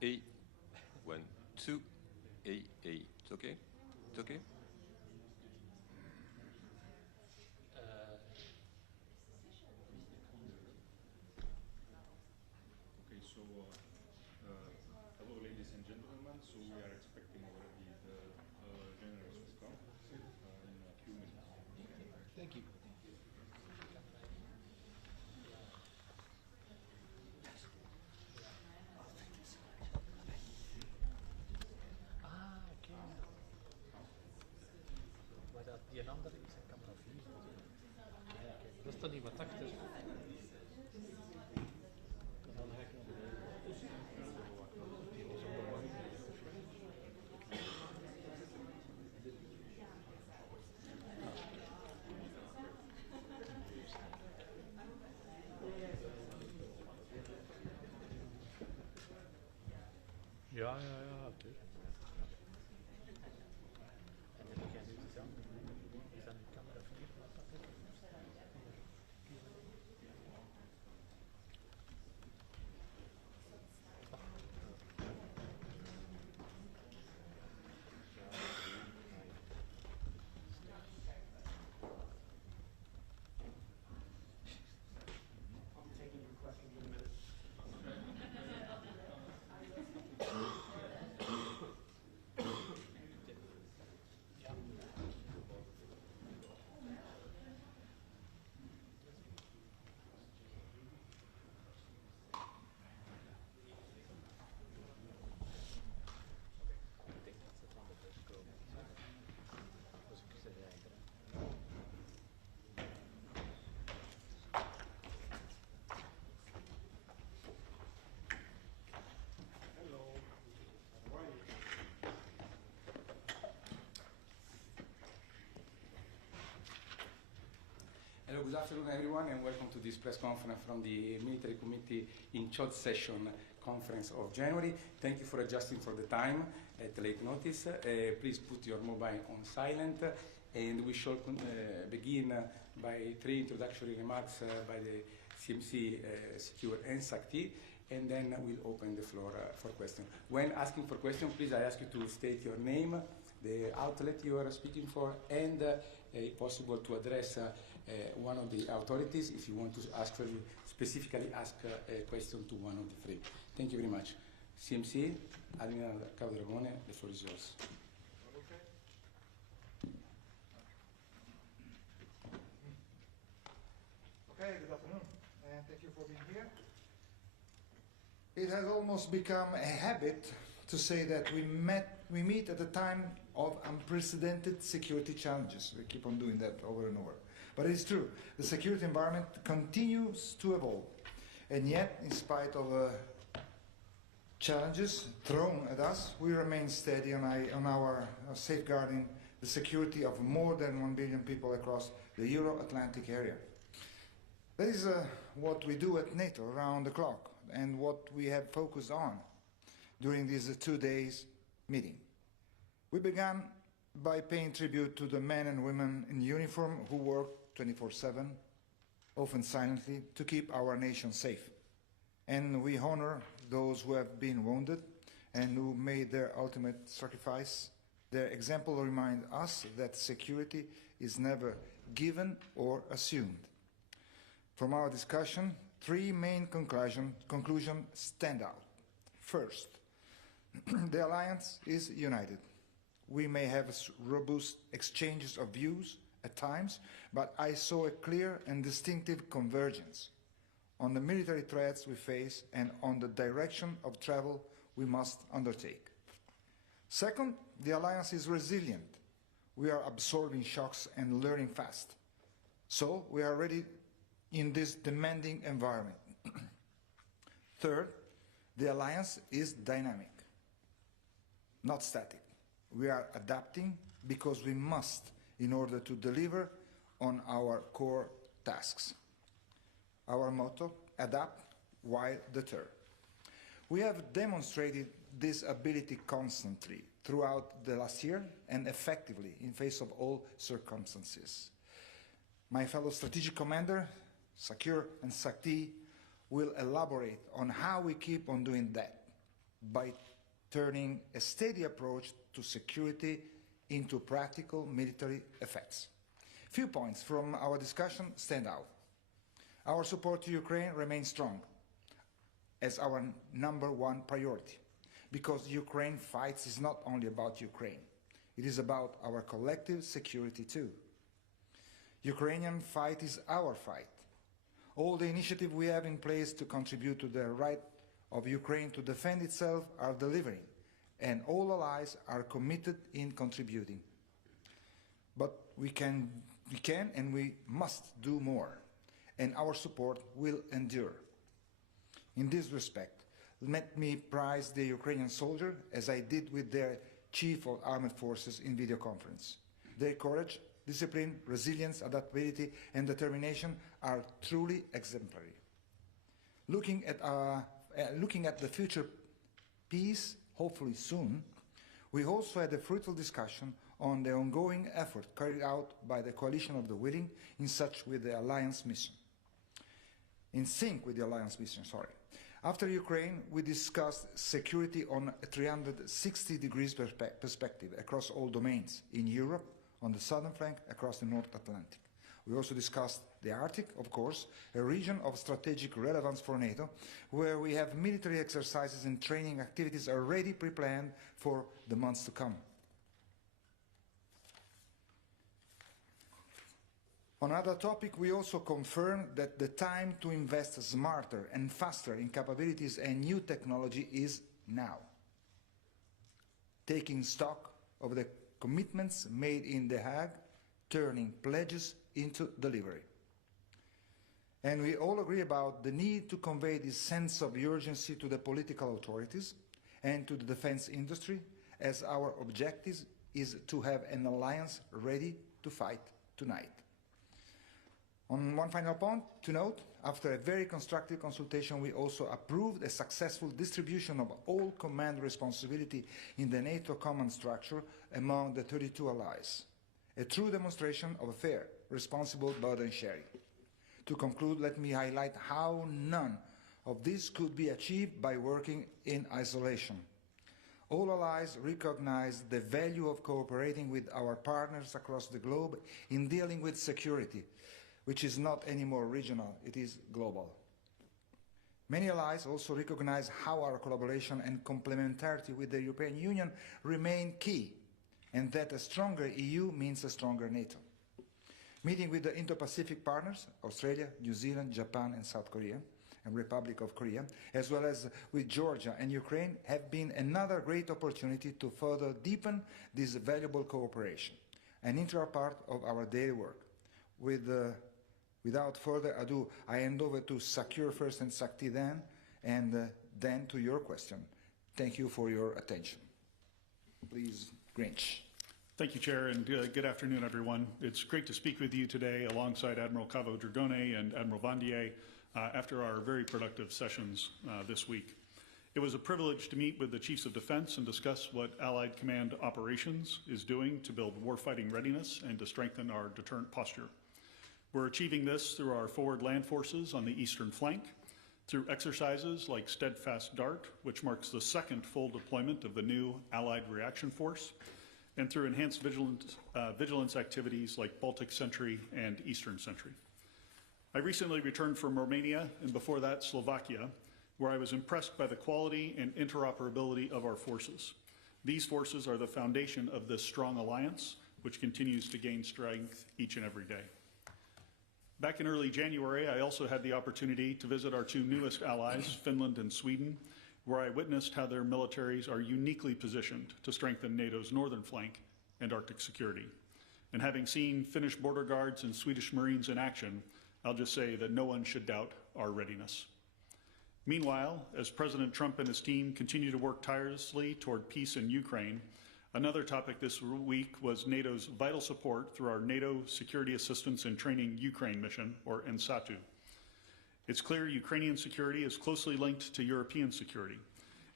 A. 1, 2, A. It's okay? It's okay? Okay, so hello, ladies and gentlemen. So we are expecting already the generals to come in a few minutes. Thank you. Ah, oké. Maar dat, die andere is een camera 4. Ja, kijk, dat is toch niet wat achter? Dan ga ik naar beneden. Die was op de markt. Ja, natuurlijk. En dan heb jij nu dezelfde. Is dat een camera 4? Hello, good afternoon everyone, and welcome to this press conference from the Military Committee in Chod Session Conference of January. Thank you for adjusting for the time at late notice. Please put your mobile on silent, and we shall begin by 3 introductory remarks by the CMC Secure and SACT, and then we'll open the floor for questions. When asking for questions, please I ask you to state your name, the outlet you are speaking for, and if possible to address one of the authorities if you want to actually specifically ask a question to one of the three. Thank you very much. CMC, Admiral Caudragone, the floor is yours. Okay, good afternoon, and thank you for being here. It has almost become a habit to say that we meet at a time of unprecedented security challenges. We keep on doing that over and over. But it's true, the security environment continues to evolve. And yet, in spite of challenges thrown at us, we remain steady on our safeguarding the security of more than 1 billion people across the Euro-Atlantic area. That is what we do at NATO around the clock, and what we have focused on during these 2 days meeting. We began by paying tribute to the men and women in uniform who work 24/7, often silently, to keep our nation safe. And we honor those who have been wounded and who made their ultimate sacrifice. Their example reminds us that security is never given or assumed. From our discussion, 3 main conclusions stand out. First, the alliance is united. We may have robust exchanges of views at times, but I saw a clear and distinctive convergence on the military threats we face and on the direction of travel we must undertake. Second, the alliance is resilient. We are absorbing shocks and learning fast. So we are ready in this demanding environment. Third, the alliance is dynamic, not static. We are adapting because we must in order to deliver on our core tasks. Our motto, adapt while deter. We have demonstrated this ability constantly throughout the last year and effectively in face of all circumstances. My fellow strategic commander, Secure and SACT, will elaborate on how we keep on doing that. by turning a steady approach to security into practical military effects. Few points from our discussion stand out. Our support to Ukraine remains strong as our #1 priority, because Ukraine fights is not only about Ukraine, it is about our collective security too. Ukrainian fight is our fight. All the initiatives we have in place to contribute to the right of Ukraine to defend itself are delivering, and all allies are committed in contributing. But we can and we must do more, and our support will endure. In this respect, let me praise the Ukrainian soldier, as I did with their Chief of Armed Forces in video conference. Their courage, discipline, resilience, adaptability, and determination are truly exemplary. Looking at the future peace, hopefully soon, we also had a fruitful discussion on the ongoing effort carried out by the Coalition of the Willing in sync with the Alliance mission. After Ukraine, we discussed security on a 360 degrees perspective across all domains, in Europe, on the southern flank, across the North Atlantic. We also discussed the Arctic, of course, a region of strategic relevance for NATO, where we have military exercises and training activities already pre-planned for the months to come. On another topic, we also confirmed that the time to invest smarter and faster in capabilities and new technology is now. Taking stock of the commitments made in The Hague, turning pledges into delivery. And we all agree about the need to convey this sense of urgency to the political authorities and to the defense industry, as our objective is to have an alliance ready to fight tonight. On one final point to note, after a very constructive consultation, we also approved a successful distribution of all command responsibility in the NATO command structure among the 32 allies, a true demonstration of a fair, responsible burden sharing. To conclude, let me highlight how none of this could be achieved by working in isolation. All allies recognize the value of cooperating with our partners across the globe in dealing with security, which is not anymore regional, it is global. Many allies also recognize how our collaboration and complementarity with the European Union remain key, and that a stronger EU means a stronger NATO. Meeting with the Indo-Pacific partners, Australia, New Zealand, Japan and South Korea, and Republic of Korea, as well as with Georgia and Ukraine, have been another great opportunity to further deepen this valuable cooperation, an integral part of our daily work. Without further ado, I hand over to Sakir first and Sakti then, and then to your question. Thank you for your attention. Please, Grinch. Thank you, Chair, and good afternoon, everyone. It's great to speak with you today alongside Admiral Cavo Dragone and Admiral Vandier after our very productive sessions this week. It was a privilege to meet with the Chiefs of Defense and discuss what Allied Command Operations is doing to build warfighting readiness and to strengthen our deterrent posture. We're achieving this through our forward land forces on the eastern flank, through exercises like Steadfast Dart, which marks the second full deployment of the new Allied Reaction Force, and through enhanced vigilance activities like Baltic Sentry and Eastern Sentry. I recently returned from Romania, and before that, Slovakia, where I was impressed by the quality and interoperability of our forces. These forces are the foundation of this strong alliance, which continues to gain strength each and every day. Back in early January, I also had the opportunity to visit our two newest allies, Finland and Sweden, where I witnessed how their militaries are uniquely positioned to strengthen NATO's northern flank and Arctic security. And having seen Finnish border guards and Swedish Marines in action, I'll just say that no one should doubt our readiness. Meanwhile, as President Trump and his team continue to work tirelessly toward peace in Ukraine, another topic this week was NATO's vital support through our NATO Security Assistance and Training Ukraine mission, or NSATU. It's clear Ukrainian security is closely linked to European security,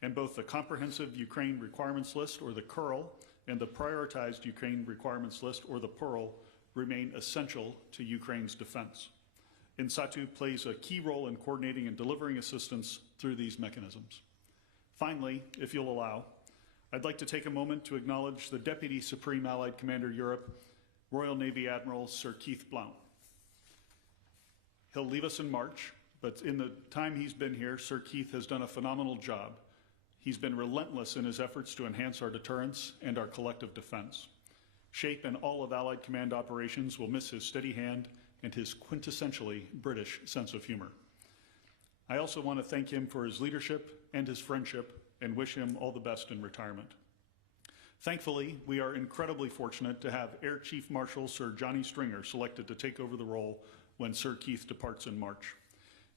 and both the Comprehensive Ukraine Requirements List, or the CURL, and the Prioritized Ukraine Requirements List, or the PURL, remain essential to Ukraine's defense. NSATU plays a key role in coordinating and delivering assistance through these mechanisms. Finally, if you'll allow, I'd like to take a moment to acknowledge the Deputy Supreme Allied Commander Europe, Royal Navy Admiral Sir Keith Blount. He'll leave us in March, but in the time he's been here, Sir Keith has done a phenomenal job. He's been relentless in his efforts to enhance our deterrence and our collective defense. SHAPE and all of Allied Command operations will miss his steady hand and his quintessentially British sense of humor. I also want to thank him for his leadership and his friendship and wish him all the best in retirement. Thankfully, we are incredibly fortunate to have Air Chief Marshal Sir Johnny Stringer selected to take over the role when Sir Keith departs in March.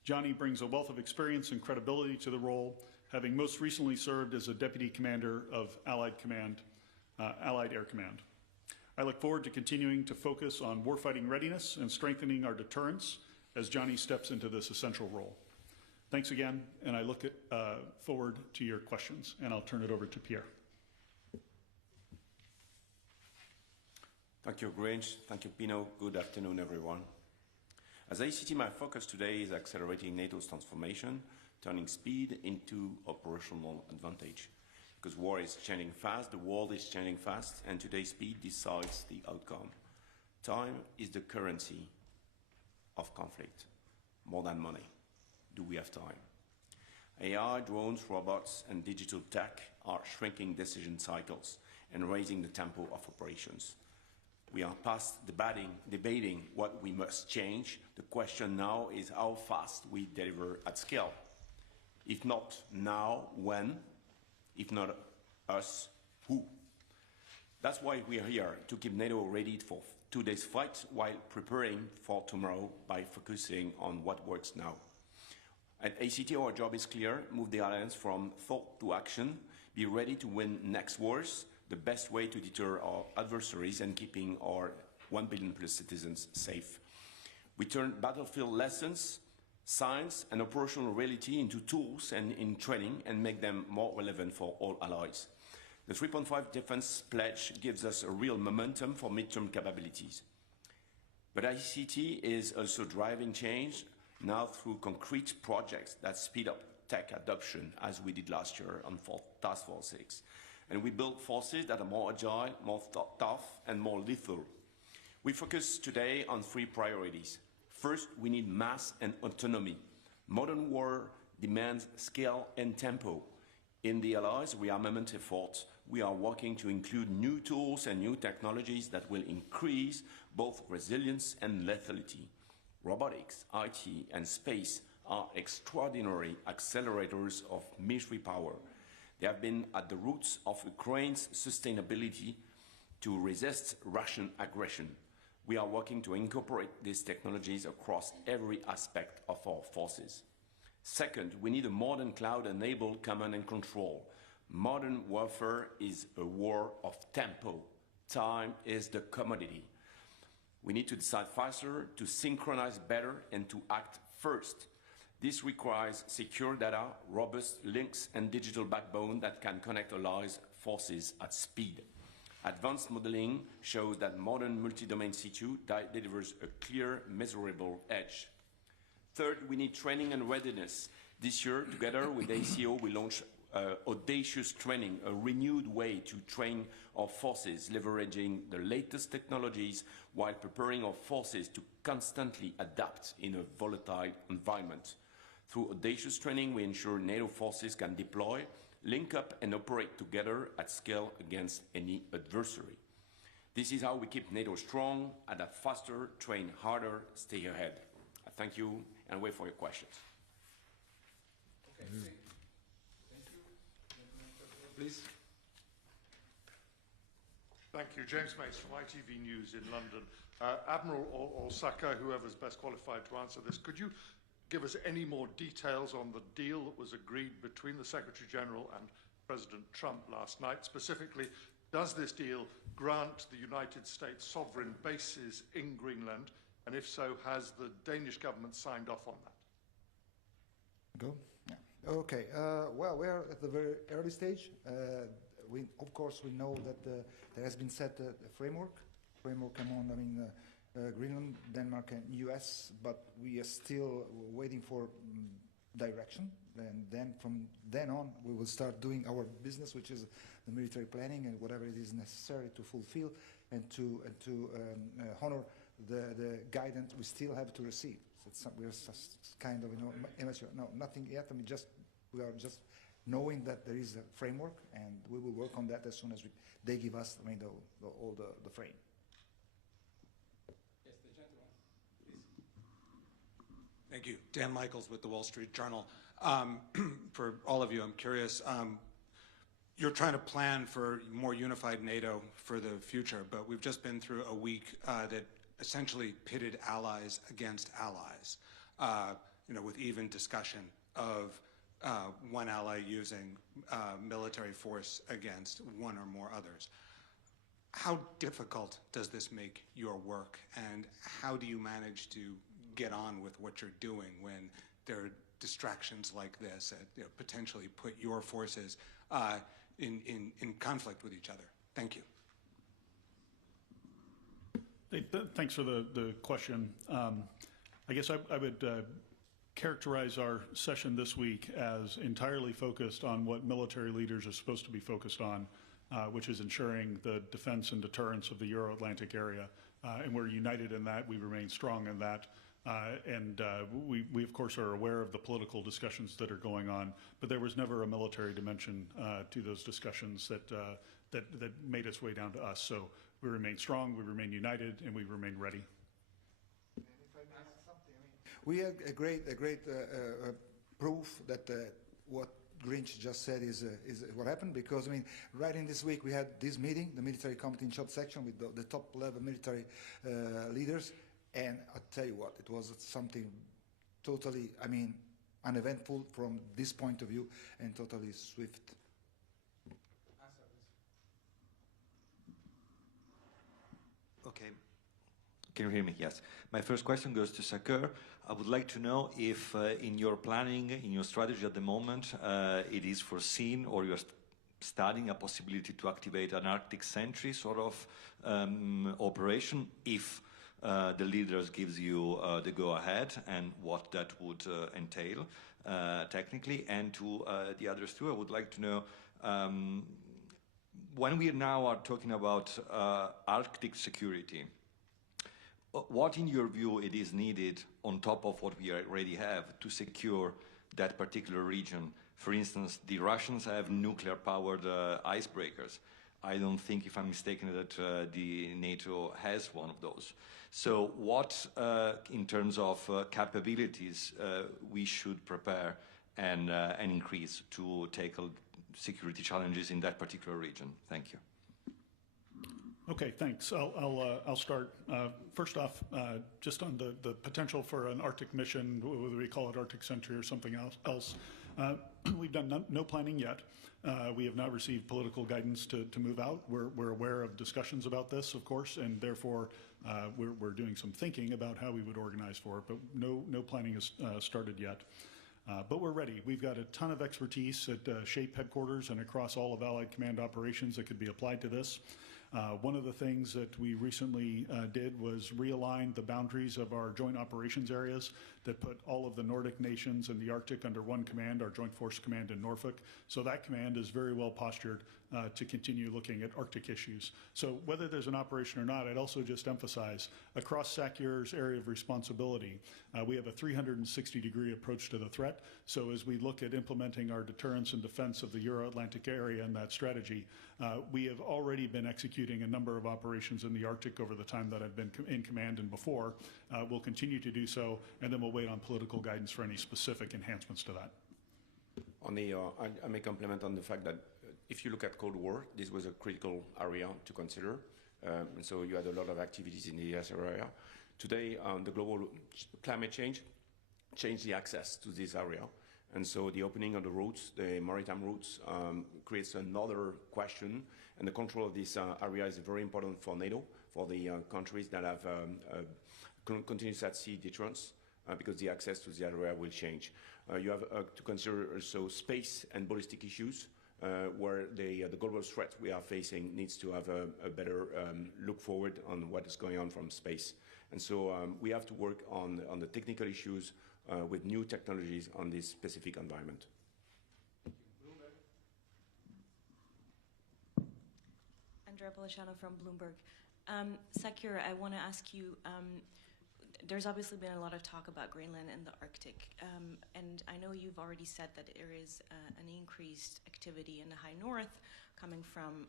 Johnny brings a wealth of experience and credibility to the role, having most recently served as a Deputy Commander of Allied Air Command. I look forward to continuing to focus on warfighting readiness and strengthening our deterrence as Johnny steps into this essential role. Thanks again, and I look forward to your questions, and I'll turn it over to Pierre. Thank you, Grange. Thank you, Pino. Good afternoon, everyone. As ACT, my focus today is accelerating NATO's transformation, turning speed into operational advantage. Because war is changing fast, the world is changing fast, and today's speed decides the outcome. Time is the currency of conflict, more than money. Do we have time? AI, drones, robots, and digital tech are shrinking decision cycles and raising the tempo of operations. We are past debating what we must change. The question now is how fast we deliver at scale. If not now, when? If not us, who? That's why we are here, to keep NATO ready for today's fight while preparing for tomorrow by focusing on what works now. At ACT, our job is clear: move the alliance from thought to action, be ready to win next wars, the best way to deter our adversaries and keeping our 1 billion plus citizens safe. We turn battlefield lessons, science, and operational reality into tools and in training and make them more relevant for all allies. The 3.5 Defense Pledge gives us a real momentum for midterm capabilities. But ICT is also driving change now through concrete projects that speed up tech adoption, as we did last year on Task Force 6. And we build forces that are more agile, more tough, and more lethal. We focus today on 3 priorities. First, we need mass and autonomy. Modern war demands scale and tempo. In the Allies rearmament effort, we are working to include new tools and new technologies that will increase both resilience and lethality. Robotics, IT, and space are extraordinary accelerators of military power. They have been at the roots of Ukraine's sustainability to resist Russian aggression. We are working to incorporate these technologies across every aspect of our forces. Second, we need a modern cloud-enabled command and control. Modern warfare is a war of tempo. Time is the commodity. We need to decide faster, to synchronize better, and to act first. This requires secure data, robust links, and digital backbone that can connect allies' forces at speed. Advanced modeling shows that modern multi-domain C2 delivers a clear, measurable edge. Third, we need training and readiness. This year, together with ACO, we launched audacious training, a renewed way to train our forces, leveraging the latest technologies while preparing our forces to constantly adapt in a volatile environment. Through audacious training, we ensure NATO forces can deploy, link up, and operate together at scale against any adversary. This is how we keep NATO strong, adapt faster, train harder, stay ahead. I thank you and wait for your questions. Okay, great. Thank you. Please. Thank you. James Mace from ITV News in London. Admiral or Saka, whoever's best qualified to answer this, could you give us any more details on the deal that was agreed between the Secretary General and President Trump last night? Specifically, does this deal grant the United States sovereign bases in Greenland? And if so, has the Danish government signed off on that? Go? Yeah. Okay. Well, we're at the very early stage. Of course, we know that there has been set a framework among, Greenland, Denmark, and US, but we are still waiting for direction, and then from then on we will start doing our business, which is the military planning and whatever it is necessary to fulfill and to honor the guidance we still have to receive. So we're just kind of immature. No, nothing yet. I mean, we are just knowing that there is a framework, and we will work on that as soon as they give us, I mean, all the frame. Yes, the gentleman, please. Thank you. Dan Michaels with the Wall Street Journal. For all of you, I'm curious. You're trying to plan for more unified NATO for the future, but we've just been through a week that essentially pitted allies against allies, with even discussion of one ally using military force against one or more others. How difficult does this make your work, and how do you manage to get on with what you're doing when there are distractions like this that potentially put your forces in conflict with each other? Thank you. Thanks for the question. I guess I would characterize our session this week as entirely focused on what military leaders are supposed to be focused on, which is ensuring the defense and deterrence of the Euro-Atlantic area. And we're united in that. We remain strong in that. We of course, are aware of the political discussions that are going on, but there was never a military dimension to those discussions that made its way down to us. So we remain strong, we remain united, and we remain ready. And if I may add something, I mean, we had a great proof that what Grinch just said is what happened, because I mean, right in this week we had this meeting, the military committee in short section with the top level military leaders, and I'll tell you what, it was something totally, I mean, uneventful from this point of view and totally swift. Okay. Can you hear me? Yes. My first question goes to Sakur. I would like to know if in your planning, in your strategy at the moment, it is foreseen or you're studying a possibility to activate an Arctic Sentry sort of operation if the leaders gives you the go-ahead, and what that would entail technically. And to the others too, I would like to know, when we now are talking about Arctic security, what in your view it is needed on top of what we already have to secure that particular region? For instance, the Russians have nuclear-powered icebreakers. I don't think, if I'm mistaken, that the NATO has one of those. So what, in terms of capabilities, we should prepare and increase to tackle security challenges in that particular region? Thank you. Okay, thanks. I'll start. First off, just on the potential for an Arctic mission, whether we call it Arctic Sentry or something else. We've done no planning yet. We have not received political guidance to move out. We're aware of discussions about this, of course, and therefore we're doing some thinking about how we would organize for it, but no planning has started yet. But we're ready. We've got a ton of expertise at SHAPE headquarters and across all of Allied Command operations that could be applied to this. One of the things that we recently did was realign the boundaries of our joint operations areas that put all of the Nordic nations and the Arctic under one command, our Joint Force Command in Norfolk. So that command is very well postured to continue looking at Arctic issues. So whether there's an operation or not, I'd also just emphasize, across SACEUR's area of responsibility, we have a 360-degree approach to the threat. So as we look at implementing our deterrence and defense of the Euro-Atlantic area and that strategy, we have already been executing a number of operations in the Arctic over the time that I've been in command and before. We'll continue to do so, and then we'll wait on political guidance for any specific enhancements to that. On the, I may compliment on the fact that if you look at Cold War, this was a critical area to consider. And so you had a lot of activities in the ES area. Today, the global climate change changed the access to this area. And so the opening of the routes, the maritime routes, creates another question. And the control of this area is very important for NATO, for the countries that have continuous at sea deterrence, because the access to the area will change. You have to consider also space and ballistic issues, where the global threat we are facing needs to have a better look forward on what is going on from space. And so we have to work on the technical issues with new technologies on this specific environment. Andrea Policiano from Bloomberg. Sakir, I want to ask you, there's obviously been a lot of talk about Greenland and the Arctic, and I know you've already said that there is an increased activity in the high north coming from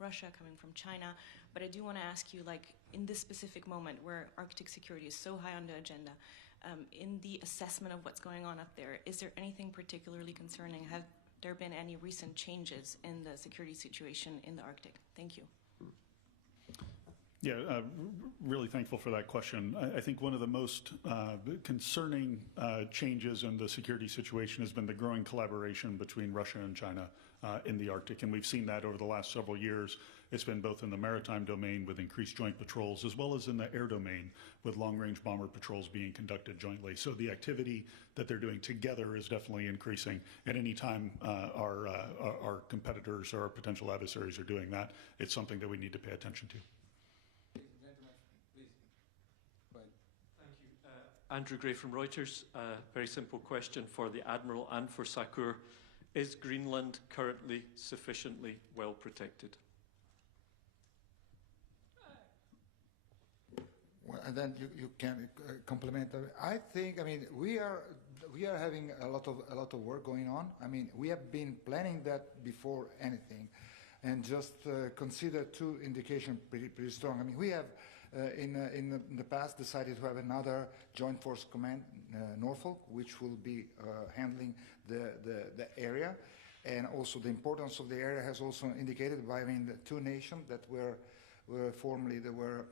Russia, coming from China, but I do want to ask you, like, in this specific moment where Arctic security is so high on the agenda, in the assessment of what's going on up there, is there anything particularly concerning? Have there been any recent changes in the security situation in the Arctic? Thank you. Yeah, really thankful for that question. I think one of the most concerning changes in the security situation has been the growing collaboration between Russia and China in the Arctic, and we've seen that over the last several years. It's been both in the maritime domain with increased joint patrols, as well as in the air domain with long-range bomber patrols being conducted jointly. So the activity that they're doing together is definitely increasing. At any time our competitors or our potential adversaries are doing that, it's something that we need to pay attention to. Andrew Gray from Reuters. Very simple question for the Admiral and for Sakir. Is Greenland currently sufficiently well protected? Well, and then you can complement. I think. I mean, we are having a lot of work going on. I mean, we have been planning that before anything, and just consider two indications pretty strong. I mean, we have. In the past, decided to have another Joint Force Command, Norfolk, which will be handling the area, and also the importance of the area has also indicated by the two nations that were formerly they were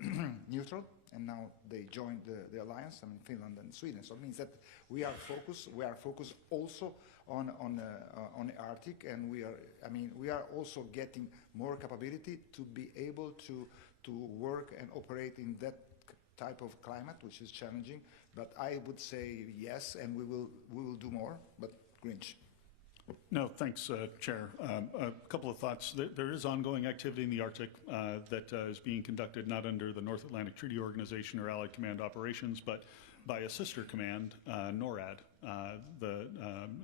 neutral, and now they joined the alliance. I mean, Finland and Sweden. So it means that we are focused. We are focused also on the Arctic, and we are also getting more capability to be able to work and operate in that type of climate, which is challenging. But I would say yes, and we will do more. But Grinch. No, thanks, Chair. A couple of thoughts. There is ongoing activity in the Arctic that is being conducted not under the North Atlantic Treaty Organization or Allied Command Operations, but by a sister command, NORAD, the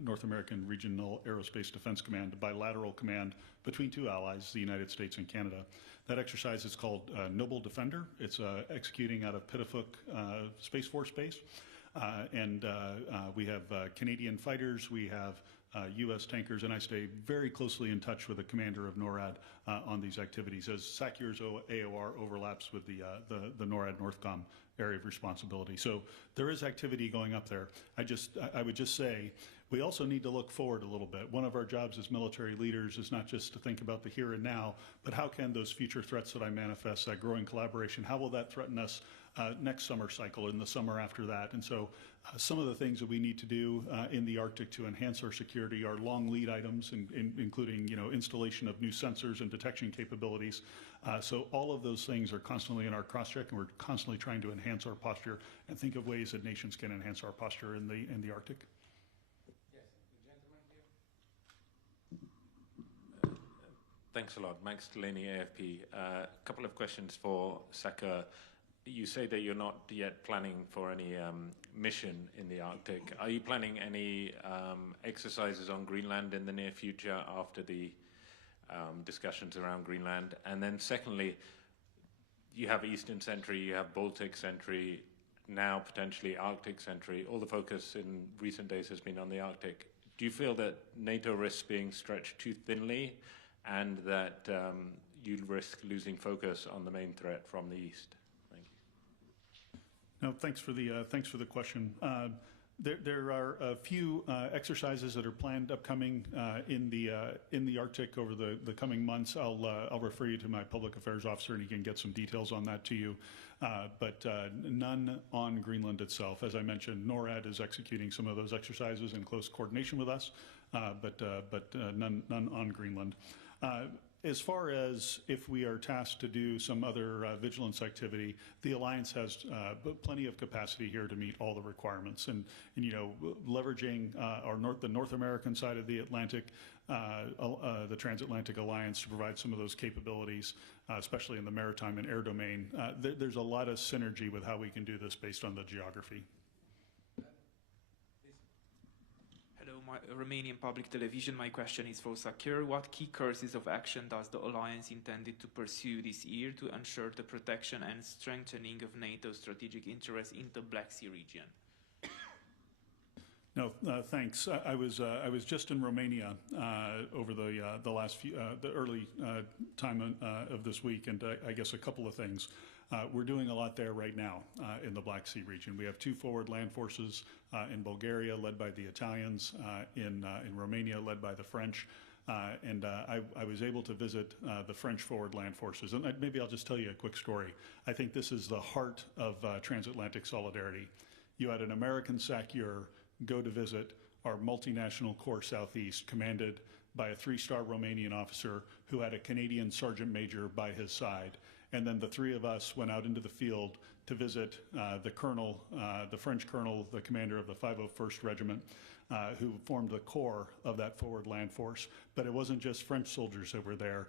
North American Regional Aerospace Defense Command, a bilateral command between two allies, the United States and Canada. That exercise is called Noble Defender. It's executing out of Pitafook Space Force Base. And we have Canadian fighters, we have U.S. tankers, and I stay very closely in touch with the commander of NORAD on these activities, as Sakir's AOR overlaps with the NORAD Northcom area of responsibility. So there is activity going up there. I would just say we also need to look forward a little bit. One of our jobs as military leaders is not just to think about the here and now, but how can those future threats that I manifest, that growing collaboration, how will that threaten us next summer cycle and the summer after that? And so some of the things that we need to do in the Arctic to enhance our security are long lead items, including installation of new sensors and detection capabilities. So all of those things are constantly in our crosscheck, and we're constantly trying to enhance our posture and think of ways that nations can enhance our posture in the Arctic. Yes, the gentleman here. Thanks a lot. Max Delaney, AFP. A couple of questions for Sakir. You say that you're not yet planning for any mission in the Arctic. Are you planning any exercises on Greenland in the near future after the discussions around Greenland? And then secondly, you have Eastern Sentry, you have Baltic Sentry, now potentially Arctic Sentry. All the focus in recent days has been on the Arctic. Do you feel that NATO risks being stretched too thinly, and that you'd risk losing focus on the main threat from the east? No, thanks for the question. There are a few exercises that are planned upcoming in the Arctic over the coming months. I'll refer you to my public affairs officer, and he can get some details on that to you. But none on Greenland itself. As I mentioned, NORAD is executing some of those exercises in close coordination with us, but none on Greenland. As far as if we are tasked to do some other vigilance activity, the Alliance has plenty of capacity here to meet all the requirements. And you know, leveraging the North American side of the Atlantic, the Transatlantic Alliance to provide some of those capabilities, especially in the maritime and air domain. There's a lot of synergy with how we can do this based on the geography. Romanian public television. My question is for Sakir. What key courses of action does the alliance intended to pursue this year to ensure the protection and strengthening of NATO's strategic interests in the Black Sea region? No, thanks. I was just in Romania over the last few, the early time of this week, and I guess a couple of things. We're doing a lot there right now in the Black Sea region. We have 2 forward land forces in Bulgaria, led by the Italians, in Romania, led by the French. And I was able to visit the French forward land forces. And maybe I'll just tell you a quick story. I think this is the heart of transatlantic solidarity. You had an American SACEUR go to visit our multinational Corps Southeast, commanded by a 3-star Romanian officer who had a Canadian sergeant major by his side. And then the 3 of us went out into the field to visit the colonel, the French colonel, the commander of the 501st Regiment, who formed the core of that forward land force. But it wasn't just French soldiers that were there.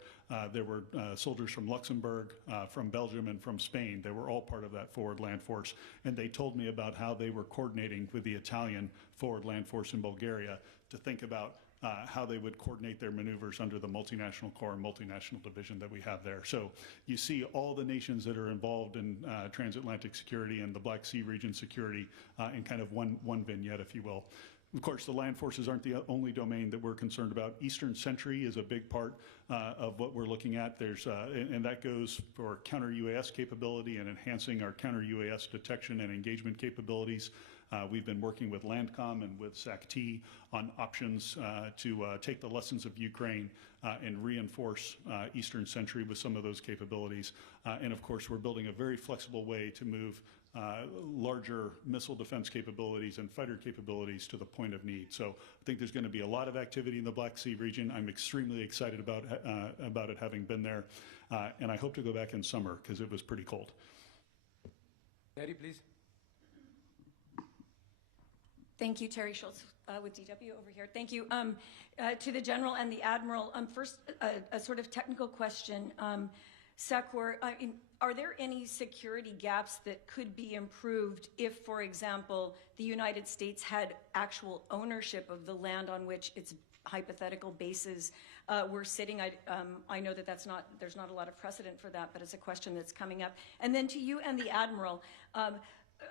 There were soldiers from Luxembourg, from Belgium, and from Spain. They were all part of that forward land force. And they told me about how they were coordinating with the Italian forward land force in Bulgaria to think about how they would coordinate their maneuvers under the multinational corps and multinational division that we have there. So you see all the nations that are involved in transatlantic security and the Black Sea region security in kind of one vignette, if you will. Of course, the land forces aren't the only domain that we're concerned about. Eastern Sentry is a big part of what we're looking at. There's, and that goes for counter-UAS capability and enhancing our counter-UAS detection and engagement capabilities. We've been working with Landcom and with SAC-T on options to take the lessons of Ukraine and reinforce Eastern Sentry with some of those capabilities. And of course, we're building a very flexible way to move larger missile defense capabilities and fighter capabilities to the point of need. So I think there's going to be a lot of activity in the Black Sea region. I'm extremely excited about it having been there. And I hope to go back in summer because it was pretty cold. Terry, please. Thank you, Terry Schultz with DW over here. Thank you. To the General and the Admiral, first a sort of technical question. Sakir, are there any security gaps that could be improved if, for example, the United States had actual ownership of the land on which its hypothetical bases were sitting? I know that there's not a lot of precedent for that, but it's a question that's coming up. And then to you and the Admiral,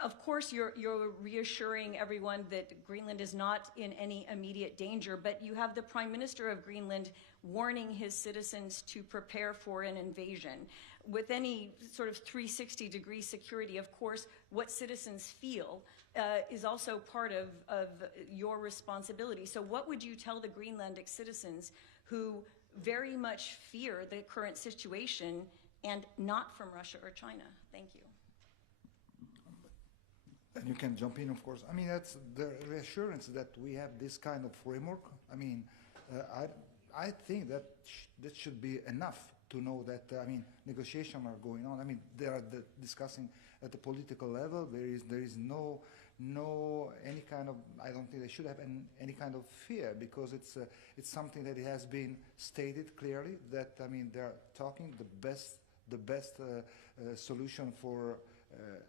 of course, you're reassuring everyone that Greenland is not in any immediate danger, but you have the Prime Minister of Greenland warning his citizens to prepare for an invasion. With any sort of 360-degree security, of course, what citizens feel is also part of your responsibility. So what would you tell the Greenlandic citizens who very much fear the current situation and not from Russia or China? Thank you. And you can jump in, of course. I mean, that's the reassurance that we have this kind of framework. I mean, I think that that should be enough to know that, I mean, negotiations are going on. I mean, they are discussing at the political level. There is no any kind of, I don't think they should have any kind of fear, because it's something that has been stated clearly that, I mean, they're talking the best solution for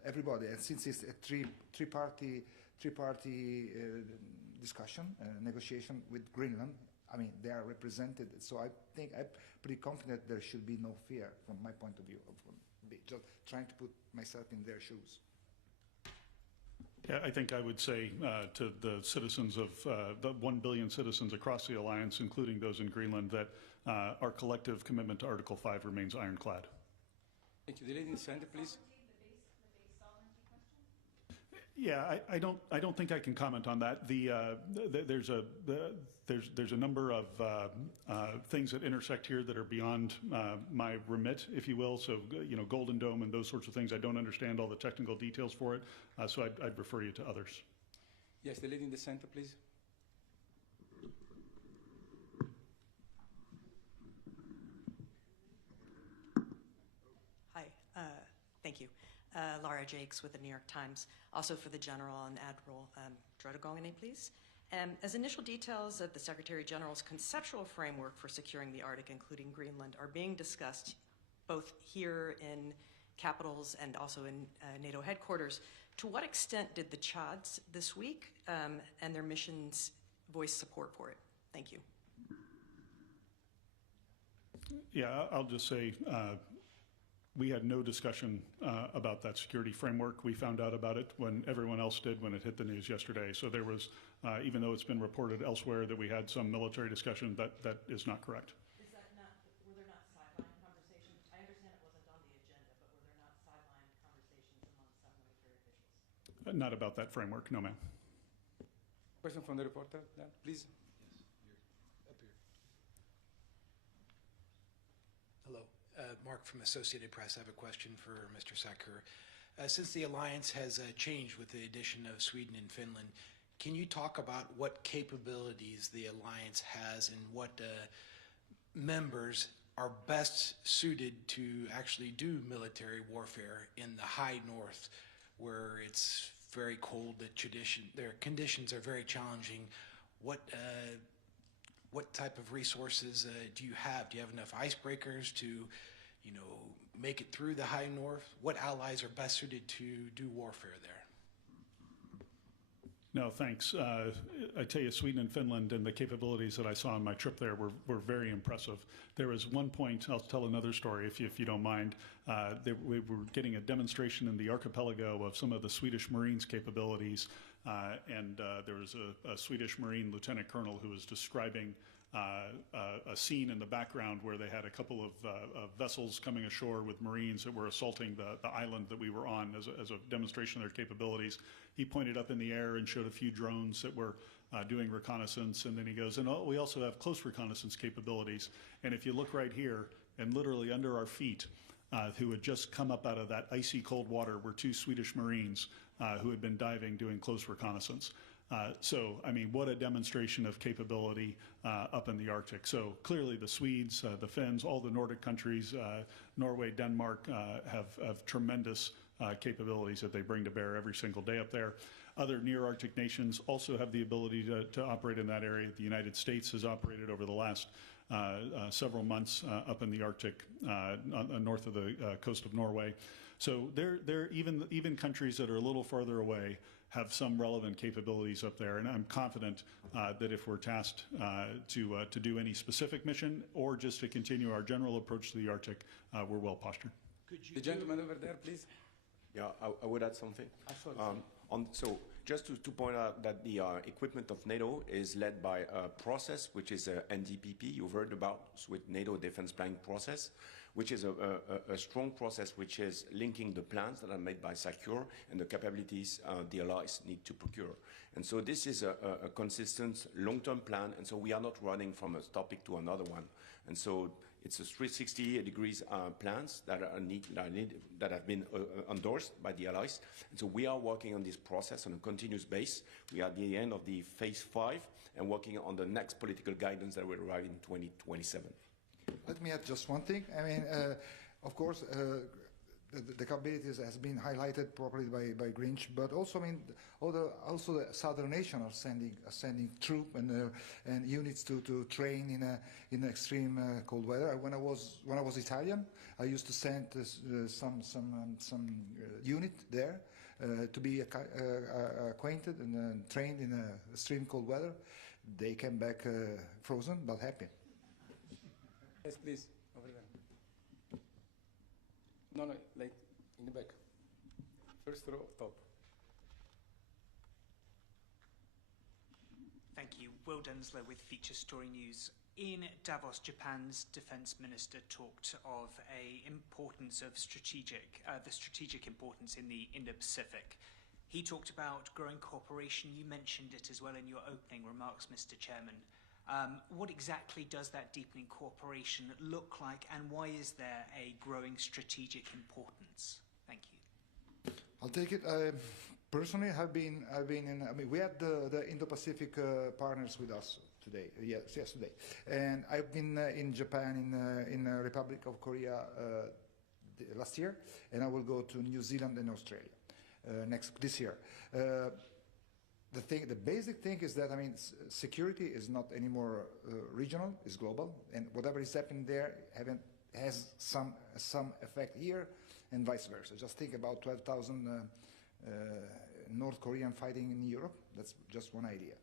everybody. And since it's a three-party discussion, negotiation with Greenland, I mean, they are represented. So I think I'm pretty confident there should be no fear from my point of view, of just trying to put myself in their shoes. Yeah, I think I would say to the citizens of the 1 billion citizens across the alliance, including those in Greenland, that our collective commitment to Article 5 remains ironclad. Thank you. The lady in the center, please. Yeah, I don't think I can comment on that. There's a number of things that intersect here that are beyond my remit, if you will. So, you know, Golden Dome and those sorts of things. I don't understand all the technical details for it, so I'd refer you to others. Yes, the lady in the center, please. Laura Jakes with the New York Times, also for the General and Admiral Dragone, please. As initial details of the Secretary General's conceptual framework for securing the Arctic, including Greenland, are being discussed both here in capitals and also in NATO headquarters, to what extent did the Chads this week and their missions voice support for it? Thank you. Yeah, I'll just say we had no discussion about that security framework. We found out about it when everyone else did when it hit the news yesterday. So there was, even though it's been reported elsewhere that we had some military discussion, that is not correct. Is that not, were there not sideline conversations? I understand it wasn't on the agenda, but were there not sideline conversations among some military officials? Not about that framework, no ma'am. Question from the reporter, Dan, please. Hello, Mark from Associated Press. I have a question for Mr. Sakur. Since the alliance has changed with the addition of Sweden and Finland, can you talk about what capabilities the alliance has and what members are best suited to actually do military warfare in the high north, where it's very cold, their conditions are very challenging? What type of resources do you have? Do you have enough icebreakers to, you know, make it through the high north? What allies are best suited to do warfare there? No, thanks. I tell you, Sweden and Finland and the capabilities that I saw on my trip there were very impressive. There was one point, I'll tell another story if you don't mind. We were getting a demonstration in the archipelago of some of the Swedish Marines' capabilities, and there was a Swedish Marine lieutenant colonel who was describing a scene in the background where they had a couple of vessels coming ashore with Marines that were assaulting the island that we were on as a demonstration of their capabilities. He pointed up in the air and showed a few drones that were doing reconnaissance, and then he goes, and we also have close reconnaissance capabilities. And if you look right here, and literally under our feet, who had just come up out of that icy cold water were two Swedish Marines who had been diving doing close reconnaissance. So, I mean, what a demonstration of capability up in the Arctic. So clearly the Swedes, the Finns, all the Nordic countries, Norway, Denmark have tremendous capabilities that they bring to bear every single day up there. Other near Arctic nations also have the ability to operate in that area. The United States has operated over the last several months up in the Arctic, north of the coast of Norway. So they're even countries that are a little farther away have some relevant capabilities up there, and I'm confident that if we're tasked to do any specific mission or just to continue our general approach to the Arctic, we're well postured. The gentleman over there, please. Yeah, I would add something. So just to point out that the equipment of NATO is led by a process which is a NDPP. You've heard about with NATO Defense Planning Process, which is a strong process which is linking the plans that are made by SACEUR and the capabilities the allies need to procure. And so this is a consistent long-term plan, and so we are not running from a topic to another one. And so it's a 360 degrees plans that have been endorsed by the allies. And so we are working on this process on a continuous basis. We are at the end of the phase 5 and working on the next political guidance that will arrive in 2027. Let me add just one thing. I mean, of course, the capabilities has been highlighted properly by Grinch, but also, I mean, also the southern nation are sending troops and units to train in extreme cold weather. When I was Italian, I used to send some unit there to be acquainted and trained in extreme cold weather. They came back frozen but happy. Yes, please, over there. No, like in the back. First row, top. Thank you. Will Densler with Feature Story News. In Davos, Japan's defense minister talked of the strategic importance in the Indo-Pacific. He talked about growing cooperation. You mentioned it as well in your opening remarks, Mr. Chairman. What exactly does that deepening cooperation look like, and why is there a growing strategic importance? Thank you. I'll take it. Personally, I've been in. I mean, we had the Indo-Pacific partners with us today. Yesterday, and I've been in Japan, in the Republic of Korea, last year, and I will go to New Zealand and Australia this year. The basic thing is that, I mean, security is not anymore regional, it's global, and whatever is happening there has some effect here, and vice versa. Just think about 12,000 North Korean fighting in Europe. That's just one idea.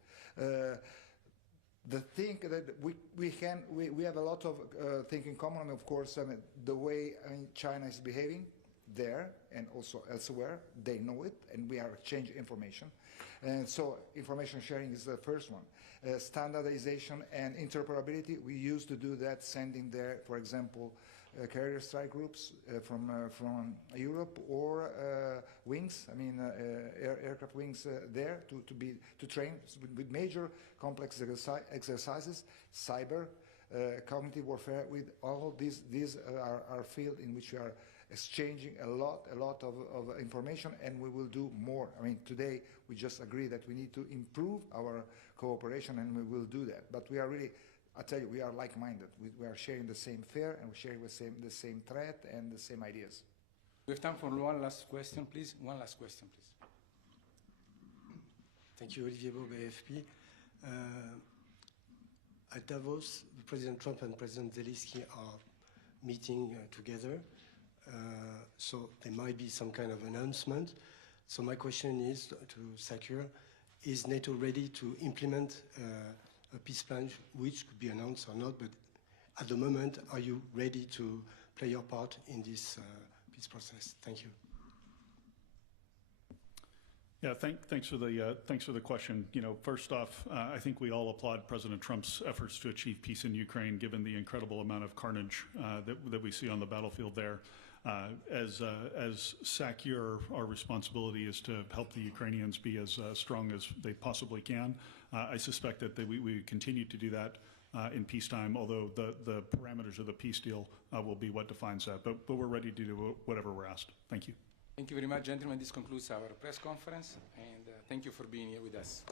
The thing that we have a lot of things in common, of course. I mean, the way China is behaving there and also elsewhere, they know it, and we are exchanging information. And so information sharing is the first one. Standardization and interoperability, we used to do that, sending there, for example, carrier strike groups from Europe, or wings, I mean aircraft wings there to train with major complex exercises, cyber, cognitive warfare. With all these are fields in which we are exchanging a lot of information, and we will do more. I mean, today we just agree that we need to improve our cooperation, and we will do that. But we are really, I tell you, we are like-minded. We are sharing the same fear, and we're sharing the same threat and the same ideas. We have time for one last question, please. One last question, please. Thank you, Olivier Bob, AFP. At Davos, President Trump and President Zelensky are meeting together. So there might be some kind of announcement. So my question is to Sakir, is NATO ready to implement a peace plan, which could be announced or not, but at the moment, are you ready to play your part in this peace process? Thank you. Yeah, thanks for the question. You know, first off, I think we all applaud President Trump's efforts to achieve peace in Ukraine, given the incredible amount of carnage that we see on the battlefield there. As SACEUR, our responsibility is to help the Ukrainians be as strong as they possibly can. I suspect that we continue to do that in peacetime, although the parameters of the peace deal will be what defines that. But we're ready to do whatever we're asked. Thank you. Thank you very much, gentlemen. This concludes our press conference, and thank you for being here with us.